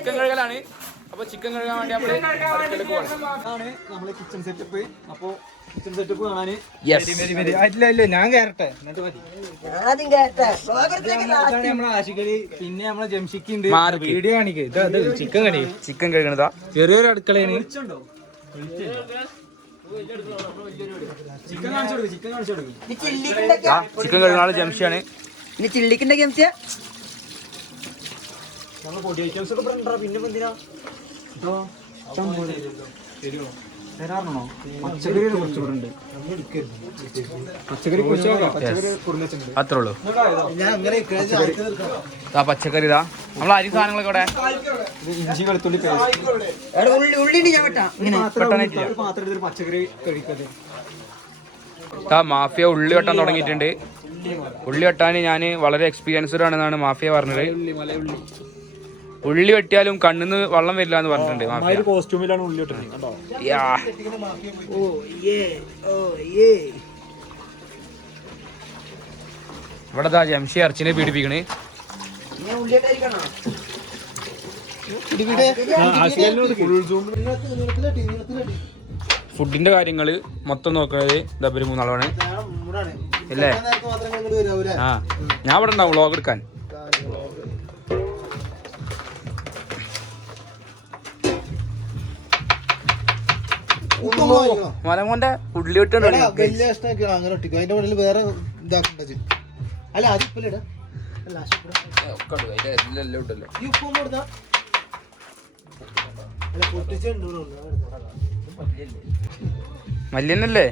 Chicken കഴുകലാണ്. അപ്പൊ chicken കഴുകാൻ വേണ്ടി നമ്മള് കിച്ചൺ സെറ്റപ്പ്. അപ്പൊ കിച്ചൺ സെറ്റപ്പ് കാണാന് ഞാൻ കയറട്ടെ എന്നിട്ട് മതി. നമ്മളെ ആശിക്കലി പിന്നെ നമ്മളെ ജംഷിക്ക് ഉണ്ട്. വീഡിയോ കാണിക്കുക. ചിക്കൻ കടി ചിക്കൻ കഴുകണതാ. ചെറിയൊരു അടുക്കളയാണ്. ചിക്കൻ കഴുകാനുള്ള ജംഷിയാണ്. ഇനി ചില്ലിക്കുണ്ട ജംഷിയ പൊടി ഐറ്റംസ് ഒക്കെ പിന്നെ എന്തിനാ തരാറണോ? പച്ചക്കറി കുറച്ചുണ്ട്. പച്ചക്കറി അത്രേ ഉള്ളൂ. പച്ചക്കറി ഇതാ നമ്മളെ അരി സാധനങ്ങളൊക്കെ ഇവിടെ. ഇഞ്ചി വെളുത്തുള്ളി പച്ചക്കറി കഴിക്കത്. മാഫിയ ഉള്ളി വെട്ടാൻ തുടങ്ങിയിട്ടുണ്ട്. ഉള്ളി വെട്ടാൻ ഞാൻ വളരെ എക്സ്പീരിയൻസ്ഡ് ആണെന്നാണ് മാഫിയ പറഞ്ഞത്. ഉള്ളി വെട്ടിയാലും കണ്ണിന്ന് വെള്ളം വരില്ല എന്ന് പറഞ്ഞിട്ടുണ്ട്. കോസ്റ്റ്യൂമിലാണ് ഉള്ളി വെട്ടുന്നത്. ഇവിടെ ജംഷി ഇറച്ചിനെ പീഡിപ്പിക്കണേ. ഫുഡിന്റെ കാര്യങ്ങള് മൊത്തം നോക്കുന്നത് ഡബിൾ മൂന്നാളാണ് അല്ലേ? ആ ഞാൻ ഇവിടെ ഉണ്ടാവും വ്ളോഗ് എടുക്കാൻ. മലമോന്റെ ഉള്ളി വെട്ടുണ്ട്. വേറെ ഇതാക്കണ്ട. അല്ല അതിപ്പല്ലേ മല്യനല്ലേ?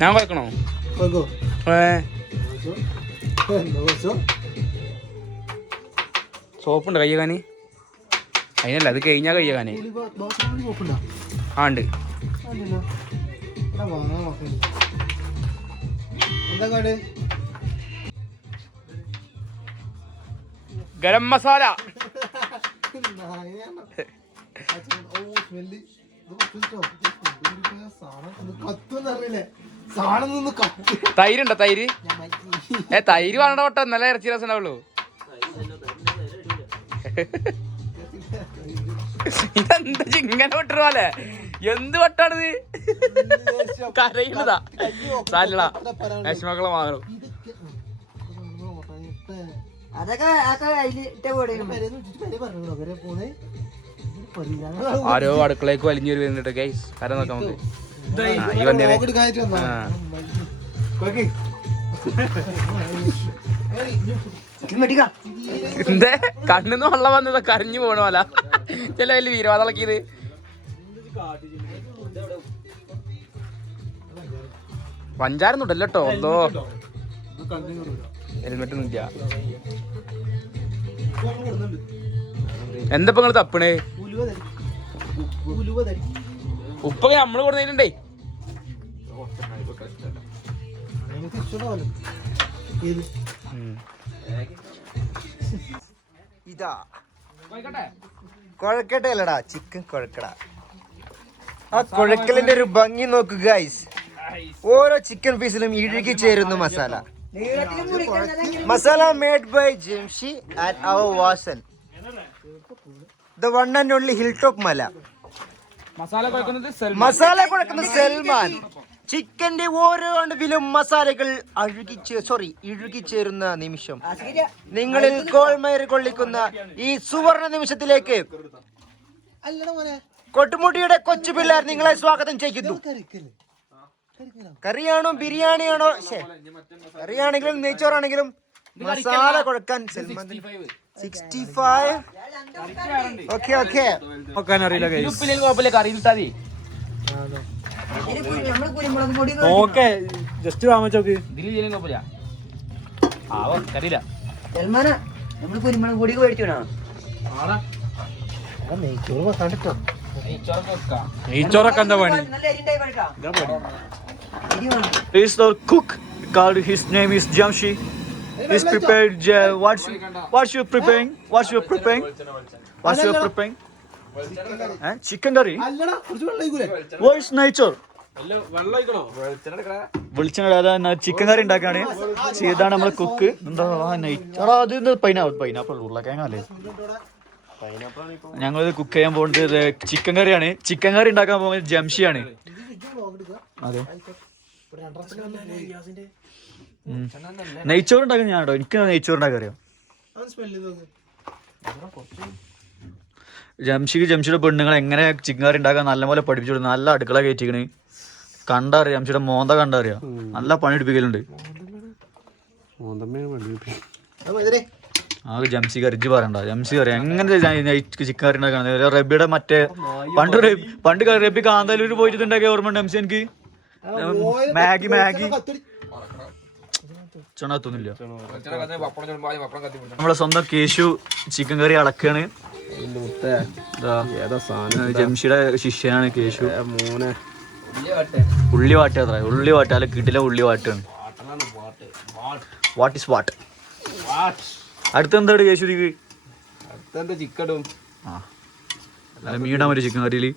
ഞാൻ കുഴക്കണോ? സോപ്പുണ്ട് കയ്യകാന്? അതിനല്ല, അത് കഴിഞ്ഞാ കയ്യകാന്. ആ ഉണ്ട്. ഗരം മസാല. തൈരുണ്ടോ? തൈര് തൈര് വേണ്ട വട്ടം. നല്ല ഇറച്ചി രസം ഉണ്ടാവുള്ളൂ. ഇതെന്താ ഇങ്ങനെ വിട്ടു പോലെ? എന്ത് വട്ടാണിത്? കരയുന്നതാ. സാലടാ വിഷമക്കളെ മാറും. ആരോ അടുക്കളേക്ക് വലിഞ്ഞൊരു വരുന്നുണ്ട് ഗൈസ്. കര നോക്കാം നമുക്ക്. ഈ വന്നേ എന്തേ കണ്ണിന്ന് വെള്ളം വന്നത് കരഞ്ഞു പോണ പോലെ. ചില വലിയ വീരവാദളക്കിയത്. പഞ്ചാരൊന്നും ഇല്ലല്ലോ കേട്ടോ. എന്തോ ഹെൽമെറ്റ് ഒന്നും ഇല്ല. എന്താ നിങ്ങൾ തപ്പണേ? ഉപ്പൊക്കെ നമ്മള് കൊടുത്തിട്ടുണ്ടേ. ഇതാ കുഴക്കട്ടെ അല്ലടാ, ചിക്കൻ കുഴക്കട. ആ കുഴക്കലിന്റെ ഒരു ഭംഗി നോക്കുക ഗൈസ്. ഓരോ ചിക്കൻ പീസിലും ഇഴുകി ചേരുന്നു masala. Masala made by Jamshi at our Vasan, the one and only hill top മല. മസാല കുഴക്കുന്നത് സൽമാൻ. ചിക്കന്റെ ഓരോ അണുവിലും മസാലകൾ ഇഴുകിച്ചേരുന്ന നിമിഷം, നിങ്ങളിൽ കോൾമയർ കൊള്ളിക്കുന്ന ഈ സുവർണ നിമിഷത്തിലേക്ക് കൊട്ടുമുടിയുടെ കൊച്ചു പിള്ളേർ നിങ്ങളെ സ്വാഗതം ചെയ്യുന്നു. കറിയാണോ ബിരിയാണിയാണോ കറിയാണെങ്കിലും നെയ്ച്ചോറാണെങ്കിലും മസാല കുഴക്കാൻ സൽമാൻ 65. ഓക്കെ ഓക്കെ ജസ്റ്റ് വാങ്ങിച്ചോക്ക്. കുരുമുളക് പൊടി മേടിച്ചോണോ? നെയ്ച്ചോറൊക്കെ എന്താ പണി? Is the cook called his name is Jamshi. is prepared. What's you preparing? Chicken curry. What is nature? വെളിച്ചെണ്ണ ചിക്കൻ കറി ഉണ്ടാക്കാണ്. ഇതാണ് നമ്മളെ കുക്ക്. എന്താ അത് പൈനാപ്പിൾ ഉരുളക്കിഴങ്ങല്ലേ. ഞങ്ങളിത് കുക്ക് ചെയ്യാൻ പോകുന്നത് ചിക്കൻ കറിയാണ്. ചിക്കൻ കറി ഉണ്ടാക്കാൻ പോകുന്നത് ജംഷിയാണ്. അതെ, നെയ്ച്ചോറ് ഉണ്ടാക്കാൻ ഞാനോ. എനിക്ക് നെയ്ച്ചോറ് ഉണ്ടാക്കാൻ അറിയാം. ജംഷിയുടെ പെണ്ണുങ്ങൾ എങ്ങനെ ചിക്കൻ കറി ഉണ്ടാക്കാൻ നല്ലപോലെ പഠിപ്പിച്ചു കൊടുക്കും. നല്ല അടുക്കള കയറ്റിക്കണ്. കണ്ടറിയാം, ജംഷിയുടെ മോന്ത കണ്ടറിയാം. നല്ല പണി എടുപ്പിക്കലുണ്ട്. ആ ജംസി കറിച്ച് പറയണ്ട. ജംസി കറി എങ്ങനെ ചിക്കൻ കറി ഉണ്ടാക്കണം. റബിയുടെ മറ്റേ പണ്ട് റബി കാന്തല്ലൂർ പോയിട്ട് ഉണ്ടാക്കിയ ഓർമ്മ ഉണ്ട് ജംസി എനിക്ക്. മാഗി ചണത്തൊന്നുമില്ല. നമ്മളെ സ്വന്തം കേശു ചിക്കൻ കറി അളക്കാണ്. ജംഷിയുടെ ശിഷ്യനാണ് കേശു. ഉള്ളി വാട്ടിയാത്ര. ഉള്ളി വാട്ടാല കിട്ടില്ല. ഉള്ളി വാട്ടാണ്. What is what. അടുത്തെന്താണ് കേശുരിക്ക്? ചിക്കനും മീനാ മതി ചിക്കൻ കറിയില്.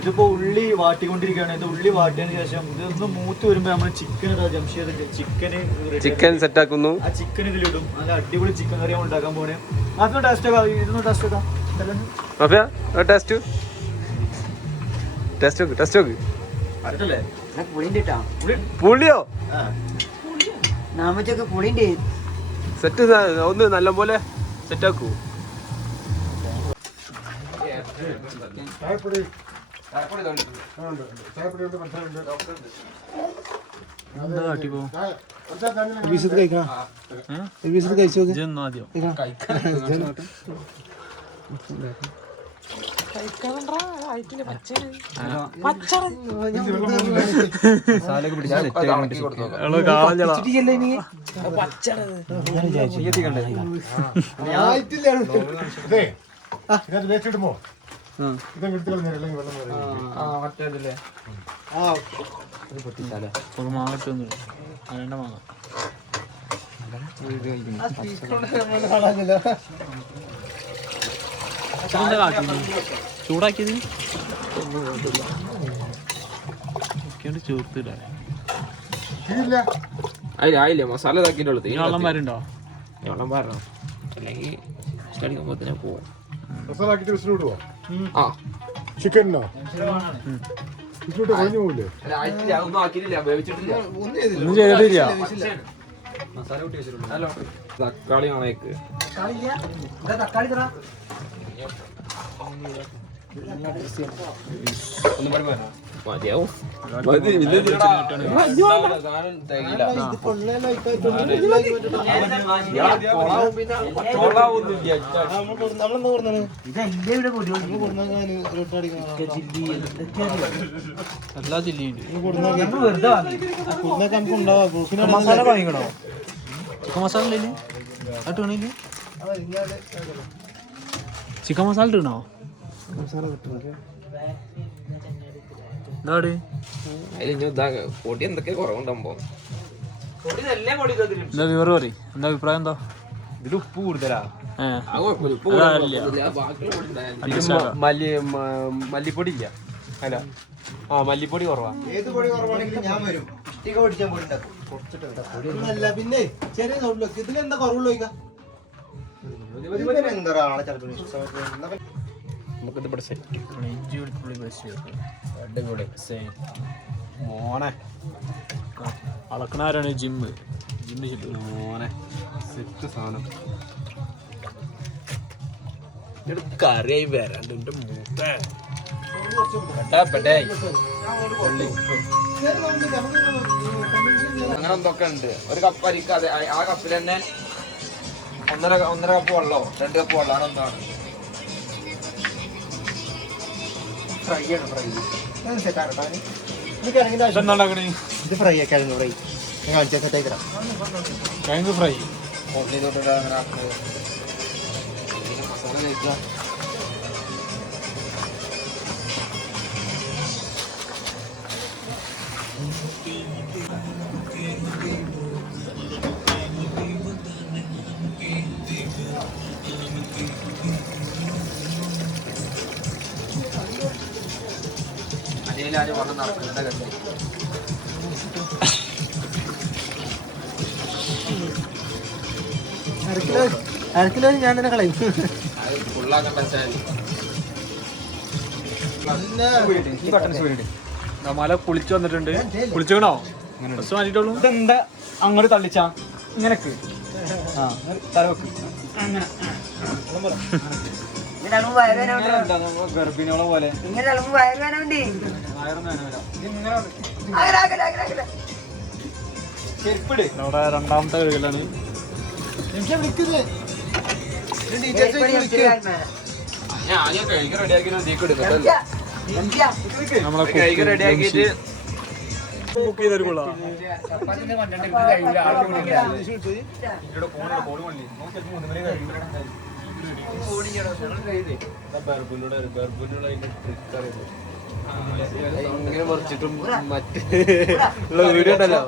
ഇതിപ്പോ ഉള്ളി വാട്ടിക്കൊണ്ടിരിക്കുകയാണ്. ഇത് ഉള്ളി വാട്ടിയതിനു ശേഷം ഇതൊന്ന് മൂത്ത് വരുമ്പോ നമ്മള് ചിക്കൻ സെറ്റ് ആക്കുന്നു. ആ ചിക്കൻ ഇതിലിടും. നല്ല അടിപൊളി ചിക്കൻ കറി നമ്മൾ ഉണ്ടാക്കാൻ പോണേ. അതൊന്ന് ടേസ്റ്റ് ആക്കാം. ഇതൊന്ന് ടേസ്റ്റ് ആക്കാം. അടുത്തല്ലേ പുളിയോ നാമച്ചൊക്കെ പുളിന്റെ സെറ്റ് ഒന്ന് നല്ല പോലെ സെറ്റ് ആക്കൂ. ചൂടാക്കിയത് ചേർത്തില്ല. ആയില്ലേ മസാല ഇതാക്കിയിട്ടുള്ളൂ. വെള്ളം വരുന്നുണ്ടോ? വെള്ളം വരണം, അല്ലെങ്കിൽ അടിക്കുമ്പോ തന്നെ പോവാം. ചിക്കനോ ഒന്നും ചെയ്തിട്ടില്ല. തക്കാളി കണക്ക് മതിയാവും. എല്ലാ ജില്ലയും മസാല വാങ്ങിക്കണോ? ചിക്കൻ മസാല ഇല്ലേ? ഇട്ടണില്ലേ? ചിക്കൻ മസാല ഇടണോ? പൊടി എന്തൊക്കെ കുറവുണ്ടാകുമ്പോ എന്താ വിവരം പറയും. എന്താ അഭിപ്രായം? എന്താ ഇതിൽ ഉപ്പ് കൂടുതലാ. മല്ലിപ്പൊടി ഇല്ല. അല്ല മല്ലിപ്പൊടി കുറവാ. പിന്നെ ചെറിയ ഇതിലെന്താ കുറവുള്ളൂ? നമുക്കിത് ഇവിടെ സെറ്റ് ഇഞ്ചി വെളുത്തുള്ളി പേസ്റ്റ് അടിപൊളി മോനെ. അളക്കണാരാണ്? ജിമ്മ് മോനെ സെറ്റ് സാധനം. കറിയായി വരാണ്ട് എന്റെ മൂത്ത അങ്ങനെ എന്തൊക്കെ ഉണ്ട്. ഒരു കപ്പ് അരിക്കാതെ ആ കപ്പിൽ തന്നെ ഒന്നര കപ്പ് വെള്ളോ 2 കപ്പ് വെള്ളം ആണ്. എന്താണ് ഫ്രൈ ആണ്. ഇത് ഫ്രൈ ആക്കായിരുന്നു. ഫ്രൈ കിഴങ്ങ് ഫ്രൈ അങ്ങനെ ആക്കുന്നത്. മസാല കഴിക്കുക. മലയിലാരും വന്ന് നടക്കുന്നുണ്ട് കണ്ടി. അരക്കിലോ ഞാൻ തന്നെ കളയും. മല കുളിച്ചു വന്നിട്ടുണ്ട്. കുളിച്ചോ ബസ് മാറ്റിട്ടുള്ളൂ. ഇതെന്താ അങ്ങോട്ട് തള്ളിച്ചാ ഇങ്ങനക്ക് തലവെക്ക് ഗർഭിണിയോളെ പോലെ ചെരുപ്പിട്. അവിടെ രണ്ടാമത്തെ കഴുകലാണ്. നമ്മളെ റെഡിയാക്കിട്ട് ബുക്ക് ചെയ്തെടുക്കുള്ള ഇങ്ങനെ മറിച്ചിട്ടും മറ്റുള്ള വീഡിയോ ഉണ്ടല്ലോ.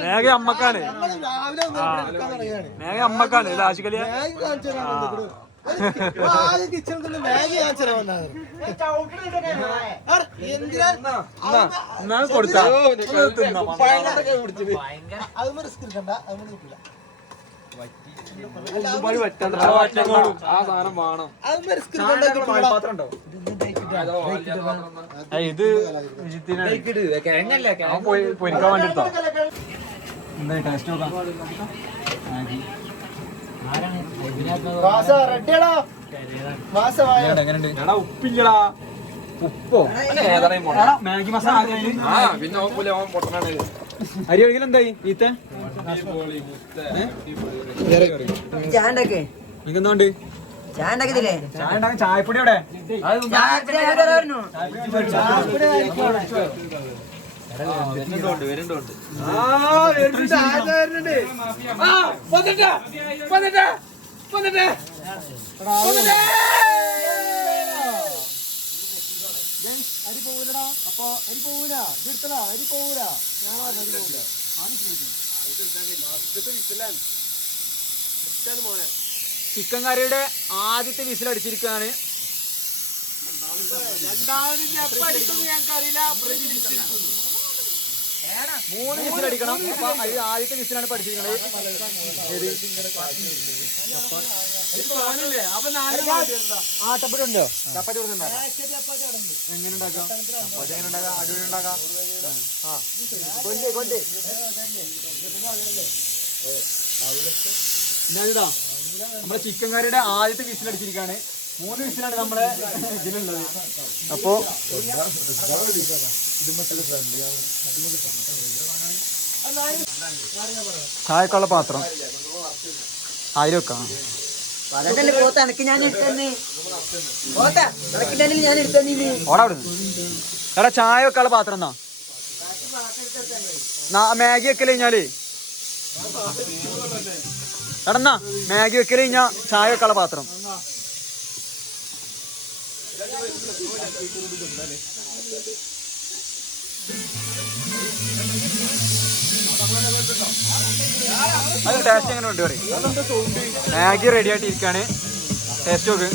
മേഘ അമ്മക്കാണ്. മേഘ അമ്മക്കാണ് ലാശിക്കലിയ. കൊടുത്താ ആ സാധനം വേണം. ഇത് പൊരിക്കാൻ വേണ്ടി എടുത്തോ. എന്താ ടേസ്റ്റ് നോക്കാം. എടാ ഉപ്പില്ലടാ. ഉപ്പോ മാഗി മസാല പിന്നെ ഓൻ പൊട്ടനാണ്. അരി ഒഴിക്കൽ എന്തായി ഈത്ത നിങ്ങെന്താണ്ട് ചായപ്പൊടി അവിടെ അരി പോവൂലടാ. അപ്പൊ അരി പോവൂല. എടുത്തടാ അരി പോവൂല. ഞാൻ അരി പോവൂല. ചിക്കൻ കറിയുടെ ആദ്യത്തെ വിസിൽ അടിച്ചിരിക്കുകയാണ്. മൂന്ന് വിസിൽ അടിക്കണം. അപ്പൊ അത് ആദ്യത്തെ വിസിലാണ് പഠിച്ചിരിക്കുന്നത്. ആട്ടപ്പൊടി ഉണ്ടോ? ചപ്പാത്തി എങ്ങനെ ഉണ്ടാക്കാം? ചപ്പാത്തി എങ്ങനെ ഉണ്ടാക്കാം? അടിപൊളി ഉണ്ടാക്കാം. പിന്നെതാ നമ്മളെ ചിക്കൻ കറിയുടെ ആദ്യത്തെ വിസിൽ അടിച്ചിരിക്കുകയാണ്. 3 വിസിലാണ് നമ്മളെ ഇതിലുള്ളത്. അപ്പോ ചായക്കുള്ള പാത്രം ആയിരം വെക്കാം. ഓടാ എടാ ചായ വെക്കാനുള്ള പാത്രം എന്നാ മാഗി വെക്കല് കഴിഞ്ഞാല് എടന്നാ മാഗി വെക്കല് കഴിഞ്ഞാ ചായ വെക്കാനുള്ള പാത്രം. അത് ടേസ്റ്റ് എങ്ങനെ ഉണ്ട് പറയും. മാഗി റെഡി ആയിട്ട് ഇരിക്കാണ്. ടേസ്റ്റ് നോക്ക്.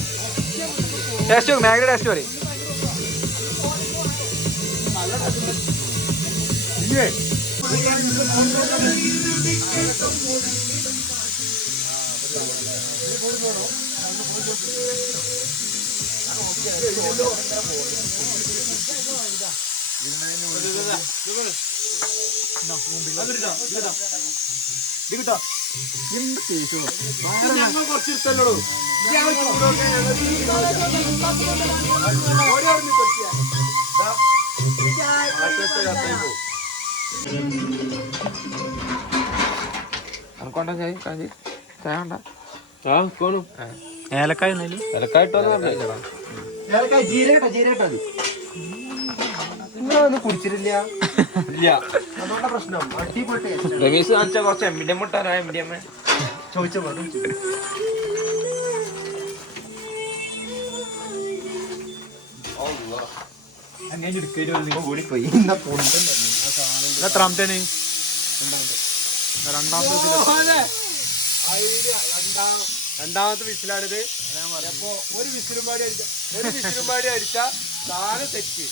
ടേസ്റ്റ് നോക്ക്. മാഗിയുടെ ടേസ്റ്റ് പറയും. എന്ത് കേസോ കുറച്ചെടുത്തല്ലോ. ഏലക്കായ നിങ്ങളൊന്നും കുടിച്ചിട്ടില്ല. അതുകൊണ്ടാ പ്രശ്നം. രമേശ് കാണിച്ചാ കുറച്ച് എംഡിഎം ഇട്ടാരാ? എംഡിഎം ചോദിച്ചോ കൂടിപ്പോയി. എത്രാമത്തേന്? രണ്ടാമത്തെ രണ്ടാമത്തെ വിസിലാണിത്. അപ്പൊ ഒരു വിസിലും പാടി അടിച്ച സാധനം തെറ്റ്.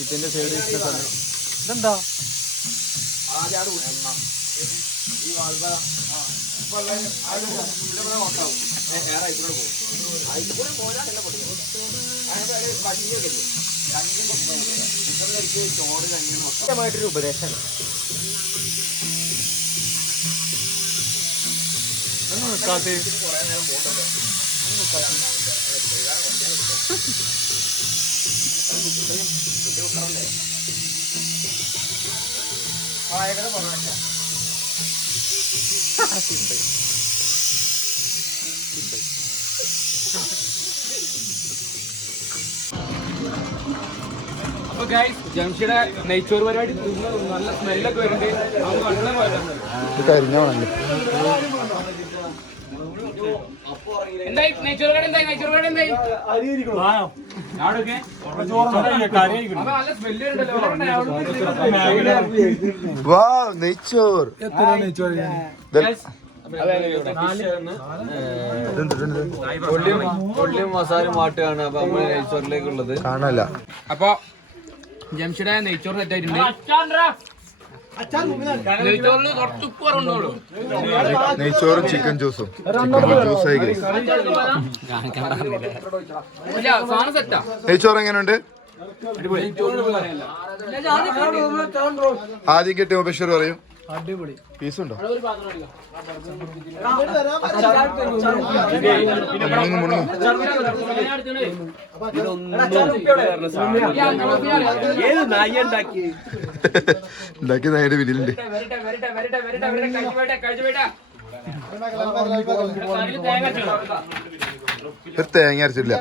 ഇതിന്റെ സൈഡ് ബിസിനസ് ഇതെന്താ ഈ വാൾവ ായിട്ടൊരു ഉപദേശമാണ്. അപ്പൊ ഗൈസ് ജംഷിയുടെ നെയ്ച്ചോറ് പരിപാടി നല്ല സ്മെല്ലൊക്കെ വരുന്നുണ്ട്. എന്തായി നെയ്ച്ചോറ് കട എന്തായി? നെയ്ച്ചോറ് കട എന്തായി? നല്ല സ്മെല്ല് നെയ്ച്ചോർ കൊള്ളിയും മസാലയും മാട്ടുകയാണ് അപ്പൊ നമ്മള് നെയ്ച്ചോറിലേക്കുള്ളത് കാണല്ല. അപ്പൊ ജംഷിയുടെ നെയ്ച്ചോറ് സെറ്റായിട്ടുണ്ട്. നെയ്ച്ചോറിൽ കുറച്ച് ഉപ്പ് കുറവുണ്ടോളൂ. നെയ്ച്ചോറും ചിക്കൻ ജ്യൂസും ജ്യൂസായി. സാധനം സെറ്റാ. നെയ്ച്ചോറ് എങ്ങനെയുണ്ട്? ആദ്യം കിട്ടിയ ബഷീർ പറയും. അടിപൊളി പീസുണ്ടോ? ഉണ്ടാക്കി നായുടെ വീട്ടിലുണ്ട്. ഒരു തേങ്ങ അരച്ചില്ല.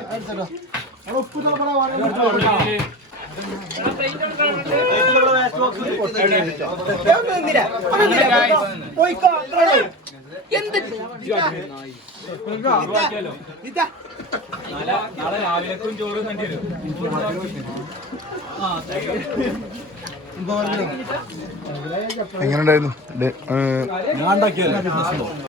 എങ്ങനെ ഉണ്ടായിരുന്നു?